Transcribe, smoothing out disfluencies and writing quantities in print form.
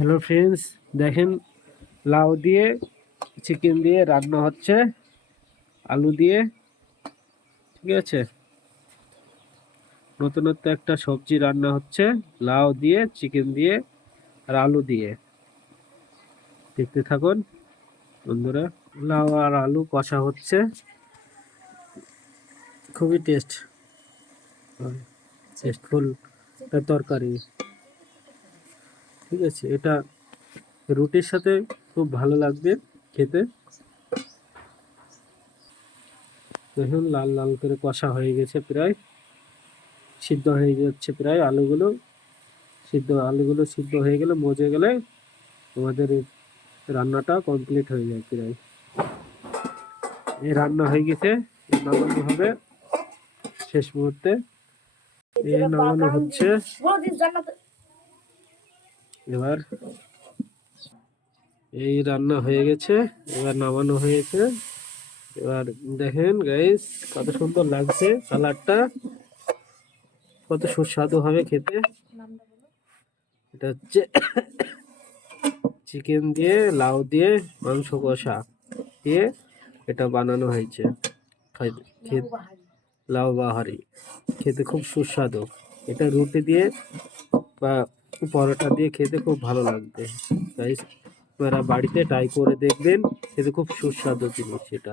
Hello friends, দেখেন লাউ দিয়ে চিকেন দিয়ে রান্না হচ্ছে, আলু দিয়ে। ঠিক আছে, নতুনত্ব একটা সবজি রান্না হচ্ছে লাউ দিয়ে, চিকেন দিয়ে আর আলু দিয়ে। দেখতে থাকুন বন্ধুরা। লাউ আর আলু কষা হচ্ছে, খুবই টেস্টফুল তরকারি। ঠিক আছে, এটা রুটির সাথে খুব ভালো লাগবে খেতে। দেখুন লাল লাল করে কষা হয়ে গেছে, প্রায় সিদ্ধ হয়ে যাচ্ছে। প্রায় আলুগুলো সিদ্ধ হয়ে গেলে, মজে গেলে তোমাদের এই রান্নাটা কমপ্লিট হয়ে যায়। প্রায় এই রান্না হয়ে গেছে, নামানো হবে শেষ মুহূর্তে। এই নামানো হচ্ছে এবার। এই রান্না হয়ে গেছে, এবার নামানো হয়েছে। এবার দেখেন গাইস, কত সুন্দর লাগছে কালারটা, কত সুস্বাদু হবে খেতে। এটা হচ্ছে চিকেন দিয়ে, লাউ দিয়ে, মাংস কষা দিয়ে এটা বানানো হয়েছে। লাউ বাহারি খেতে খুব সুস্বাদু। এটা রুটি দিয়ে বা পরোটা দিয়ে খেতে খুব ভালো লাগবে। তাই আপনারা বাড়িতে ট্রাই করে দেখবেন, খেতে খুব সুস্বাদু জিনিস এটা।